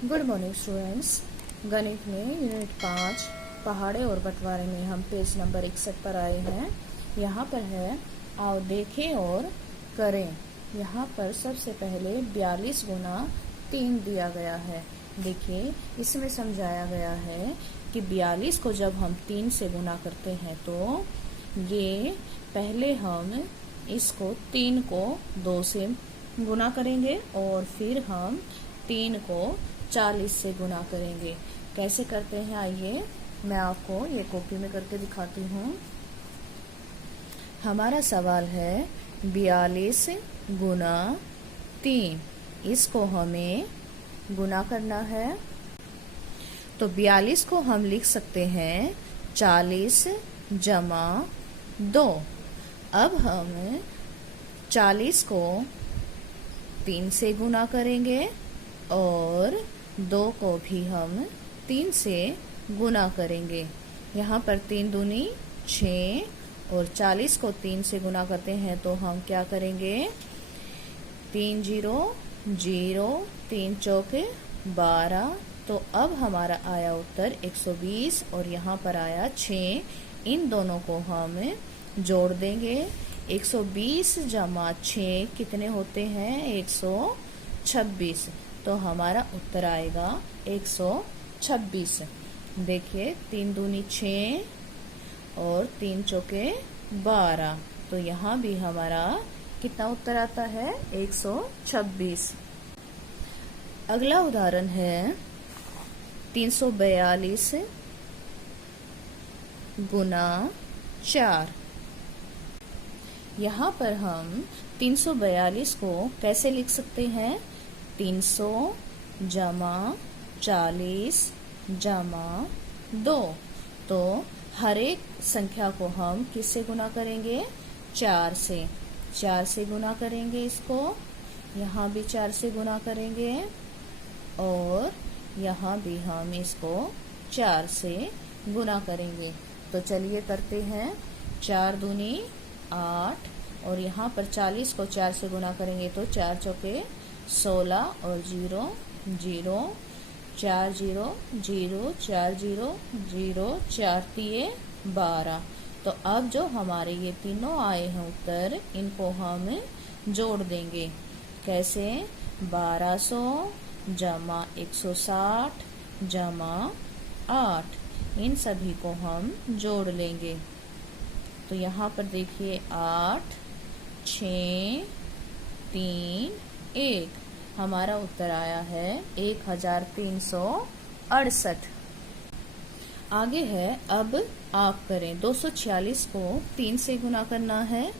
Good morning students. गणित में unit 5 पहाड़े और बंटवारे में हम पेज नंबर 61 पर आए हैं। यहाँ पर है आओ देखें और करें। यहाँ पर सबसे पहले 42 गुना 3 दिया गया है। देखिए इसमें समझाया गया है कि 42 को जब हम 3 से गुना करते हैं तो ये पहले हम इसको 3 को 2 से गुना करेंगे और फिर हम 3 को 40 से गुना करेंगे। कैसे करते हैं आइए मैं आपको ये कॉपी में करके दिखाती हूँ। हमारा सवाल है 42 गुना 3, इसको हमें गुना करना है। तो 42 को हम लिख सकते हैं 40 जमा 2। अब हम 40 को 3 से गुना करेंगे और 2 को भी हम 3 से गुना करेंगे। यहाँ पर 3 दूनी 6 और 40 को 3 से गुना करते हैं तो हम क्या करेंगे 3 0 0 3 चौके 12। तो अब हमारा आया उत्तर 120 और यहाँ पर आया 6। इन दोनों को हम जोड़ देंगे। 120 जमा 6 कितने होते हैं 126। तो हमारा उत्तर आएगा 126। देखिए 3 दूनी 6 और 3 चौके 12। तो यहाँ भी हमारा कितना उत्तर आता है 126। अगला उदाहरण है 342 गुना 4। यहाँ पर हम 342 को कैसे लिख सकते हैं 300 जमा 40 जमा 2। तो हर एक संख्या को हम किससे गुना करेंगे 4 से। 4 से गुना करेंगे इसको, यहाँ भी 4 से गुना करेंगे और यहाँ भी हम इसको 4 से गुना करेंगे। तो चलिए करते हैं। 4 दूनी 8 और यहाँ पर 40 को 4 से गुना करेंगे तो 4 चौके 16 और 0 0 4 0 0 4 0 0 4 तिये 12। तो अब जो हमारे ये तीनों आए हैं उत्तर, इनको हम जोड़ देंगे। कैसे 1200 जमा 160 जमा 8, इन सभी को हम जोड़ लेंगे। तो यहाँ पर देखिए 8 6 3 1, हमारा उत्तर आया है 1368। आगे है अब आप करें। 246 को 3 से गुना करना है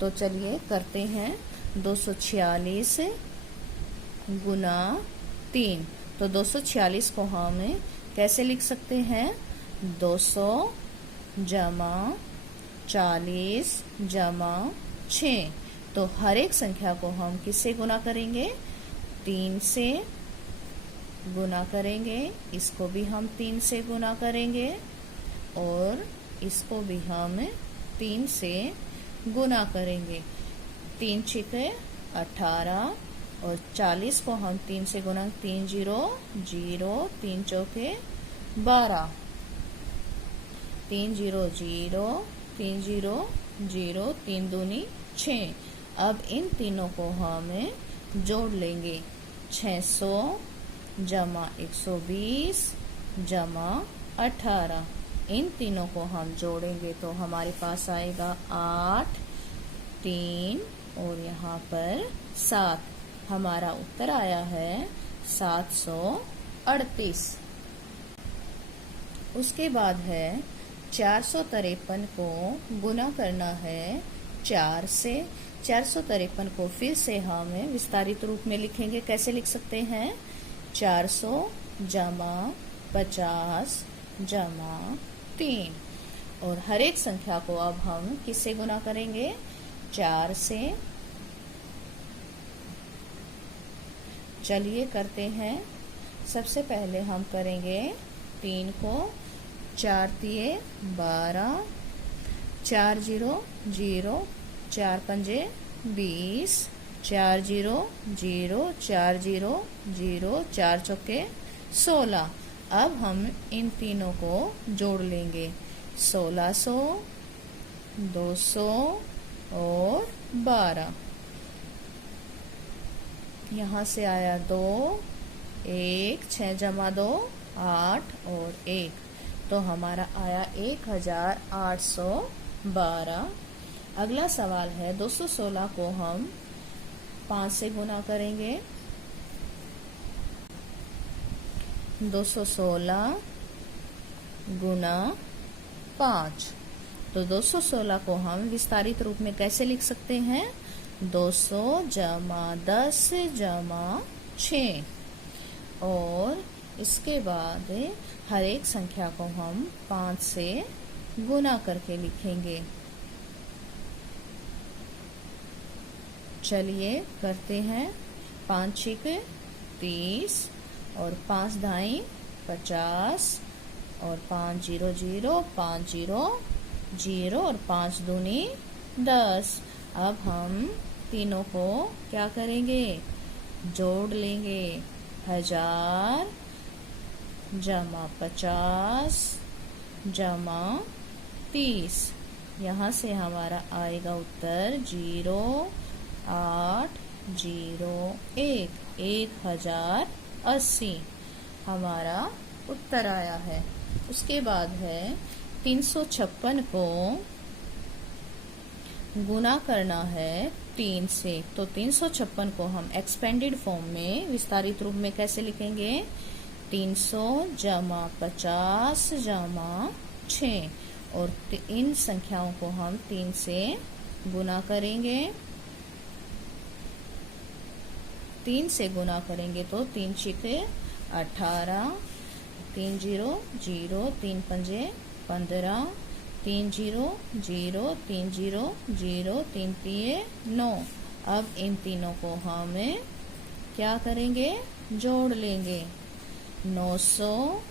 तो चलिए करते हैं। 246 गुना 3। तो 246 को हम कैसे लिख सकते हैं 200 जमा 40 जमा 6। तो हर एक संख्या को हम किससे गुना करेंगे 3 से गुना करेंगे। इसको भी हम 3 से गुना करेंगे और इसको भी हम 3 से गुना करेंगे। 3 छिके 18 और 40 को हम 3 से गुना 3 0 0 3 चौके 12 3 0 0 3 0 0 3 दूनी 6। अब इन तीनों को हम जोड़ लेंगे। 600 जमा 120 जमा 18, इन तीनों को हम जोड़ेंगे तो हमारे पास आएगा 8 3 और यहाँ पर 7। हमारा उत्तर आया है 738। उसके बाद है 453 को गुना करना है 4 से। 453 को फिर से हम विस्तारित रूप में लिखेंगे। कैसे लिख सकते हैं 400 जमा 50 जमा 3 और हर एक संख्या को अब हम किससे गुना करेंगे 4 से। चलिए करते हैं। सबसे पहले हम करेंगे 3 को 4 तिये 12 4 0 0 4 पंजे 20 4 जीरो जीरो, 4 जीरो जीरो, 4 चौके 16। अब हम इन तीनों को जोड़ लेंगे। 1600, 200 और 12। यहाँ से आया 2, 1, 6 जमा 2, 8 और 1, तो हमारा आया 1812। अगला सवाल है 216 को हम 5 से गुना करेंगे। 216 गुना 5, तो 216 को हम विस्तारित रूप में कैसे लिख सकते हैं? 200 जमा 10 जमा 6, और इसके बाद हर एक संख्या को हम 5 से गुना करके लिखेंगे। चलिए करते हैं। 5 छिक 30 और 5 ढाई 50 और 5 जीरो जीरो, 5 जीरो जीरो और 5 दूनी 10। अब हम तीनों को क्या करेंगे? जोड़ लेंगे। 1000 जमा 50 जमा 30। यहाँ से हमारा आएगा उत्तर 0801, 1080 हमारा उत्तर आया है। उसके बाद है 356 को गुना करना है 3 से, तो 356 को हम एक्सपेंडेड फॉर्म में विस्तारित रूप में कैसे लिखेंगे? 300 जमा 50 जमा 6, और इन संख्याओं को हम 3 से गुना करेंगे। 3 से गुना करेंगे तो 3 छिके 18, 3 जीरो जीरो, 3 पंजे 15, 3 जीरो जीरो, 3 जीरो जीरो, 3 तिये 9। अब इन तीनों को हम क्या करेंगे? जोड़ लेंगे। 900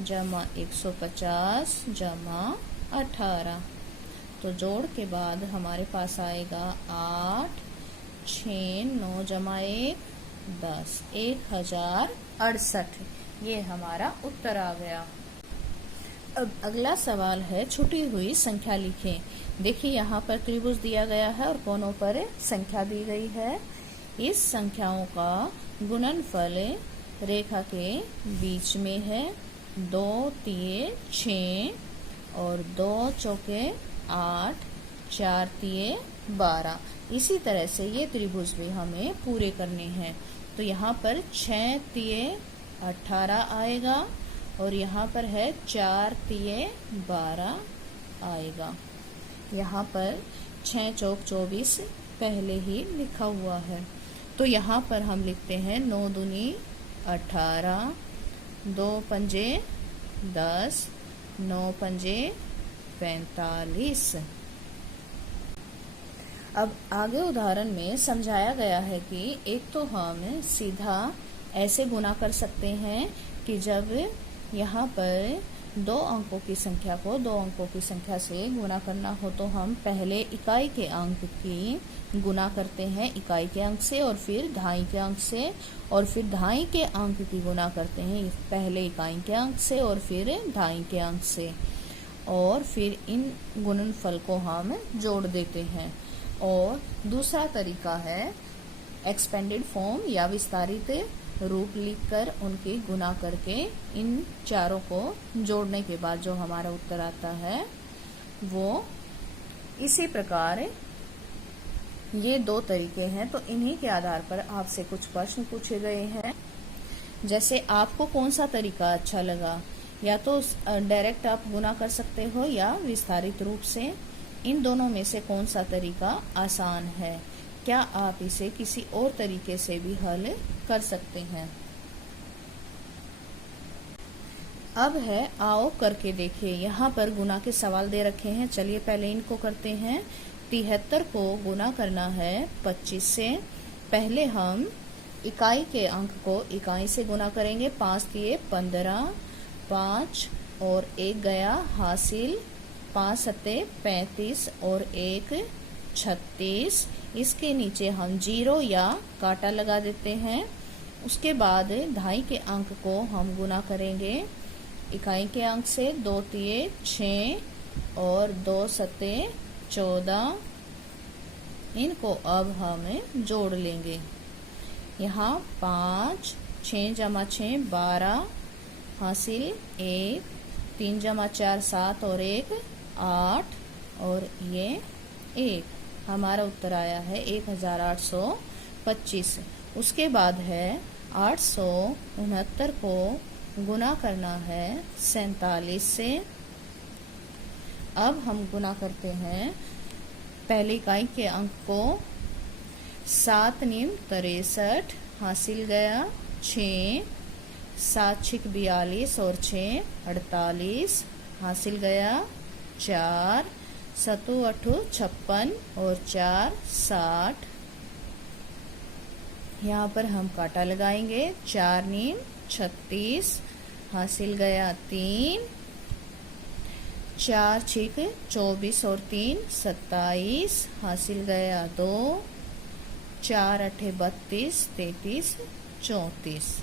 जमा 150 जमा 18, तो जोड़ के बाद हमारे पास आएगा 8, 6, 9 जमा 1, 10, 1068। ये हमारा उत्तर आ गया। अब अगला सवाल है छुटी हुई संख्या लिखें। देखिए यहाँ पर त्रिभुज दिया गया है और कोनों पर संख्या दी गई है। इस संख्याओं का गुणनफल रेखा के बीच में है। 2 तिये 6 और 2 चौके 8, 4 तिये 12। इसी तरह से ये त्रिभुज भी हमें पूरे करने हैं। तो यहाँ पर 6 तिये 18 आएगा और यहाँ पर है 4 तिये 12 आएगा। यहाँ पर 6 चौक 24 पहले ही लिखा हुआ है, तो यहाँ पर हम लिखते हैं 9 दूनी 18, 2 पंजे 10, 9 पंजे 45। अब आगे उदाहरण में समझाया गया है कि एक तो हम सीधा ऐसे गुना कर सकते हैं कि जब यहाँ पर 2 अंकों की संख्या को 2 अंकों की संख्या से गुना करना हो तो हम पहले इकाई के अंक की गुना करते हैं इकाई के अंक से, और फिर ढाई के अंक से, और फिर ढाई के अंक की गुना करते हैं पहले इकाई के अंक से और फिर ढाई के अंक से, और फिर इन गुणनफल को हम जोड़ देते हैं। और दूसरा तरीका है एक्सपेंडेड फॉर्म या विस्तारित रूप लिखकर उनकी गुना करके इन चारों को जोड़ने के बाद जो हमारा उत्तर आता है वो इसी प्रकार। ये 2 तरीके हैं, तो इन्हीं के आधार पर आपसे कुछ प्रश्न पूछे गए हैं। जैसे आपको कौन सा तरीका अच्छा लगा, या तो डायरेक्ट आप गुना कर सकते हो या विस्तारित रूप से। इन दोनों में से कौन सा तरीका आसान है? क्या आप इसे किसी और तरीके से भी हल कर सकते हैं? अब है आओ करके देखिए। यहाँ पर गुना के सवाल दे रखे हैं। चलिए पहले इनको करते हैं। 73 को गुना करना है 25 से। पहले हम इकाई के अंक को इकाई से गुना करेंगे। 5 दिए 15, 5 और 1 गया हासिल, 5 सत्ते 35 और 1 36। इसके नीचे हम जीरो या काटा लगा देते हैं। उसके बाद दहाई के अंक को हम गुना करेंगे इकाई के अंक से। 2 तिये 6 और 2 सते 14। इनको अब हम जोड़ लेंगे। यहाँ 5, 6 जमा 6 12 हासिल 1, 3 जमा 4 7 और 1 8 और ये 1। हमारा उत्तर आया है 1825। उसके बाद है 869 को गुना करना है 47 से। अब हम गुना करते हैं पहली इकाई के अंक को। 7 निम 63 हासिल गया 6, 7 छिक 42 और 6 48 हासिल गया 4, 7 8 56 और 4 60। यहाँ पर हम काटा लगाएंगे। 4 नीम 36 हासिल गया 3, 4 छिक 24 और 3 27 हासिल गया 2, 4 8 32 33 34।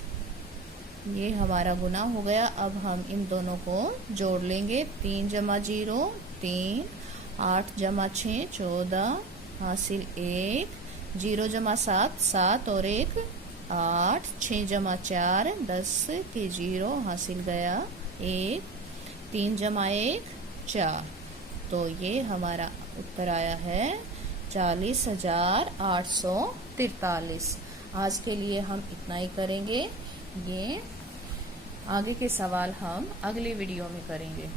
ये हमारा गुना हो गया। अब हम इन दोनों को जोड़ लेंगे। 3 जमा 0 3, 8 जमा 6 14 हासिल 1, 0 जमा 7 7 और 1 8, 6 जमा 4 10 के 0 हासिल गया 1, 3 जमा 1 4। तो ये हमारा उत्तर आया है 40,843। आज के लिए हम इतना ही करेंगे। ये आगे के सवाल हम अगले वीडियो में करेंगे।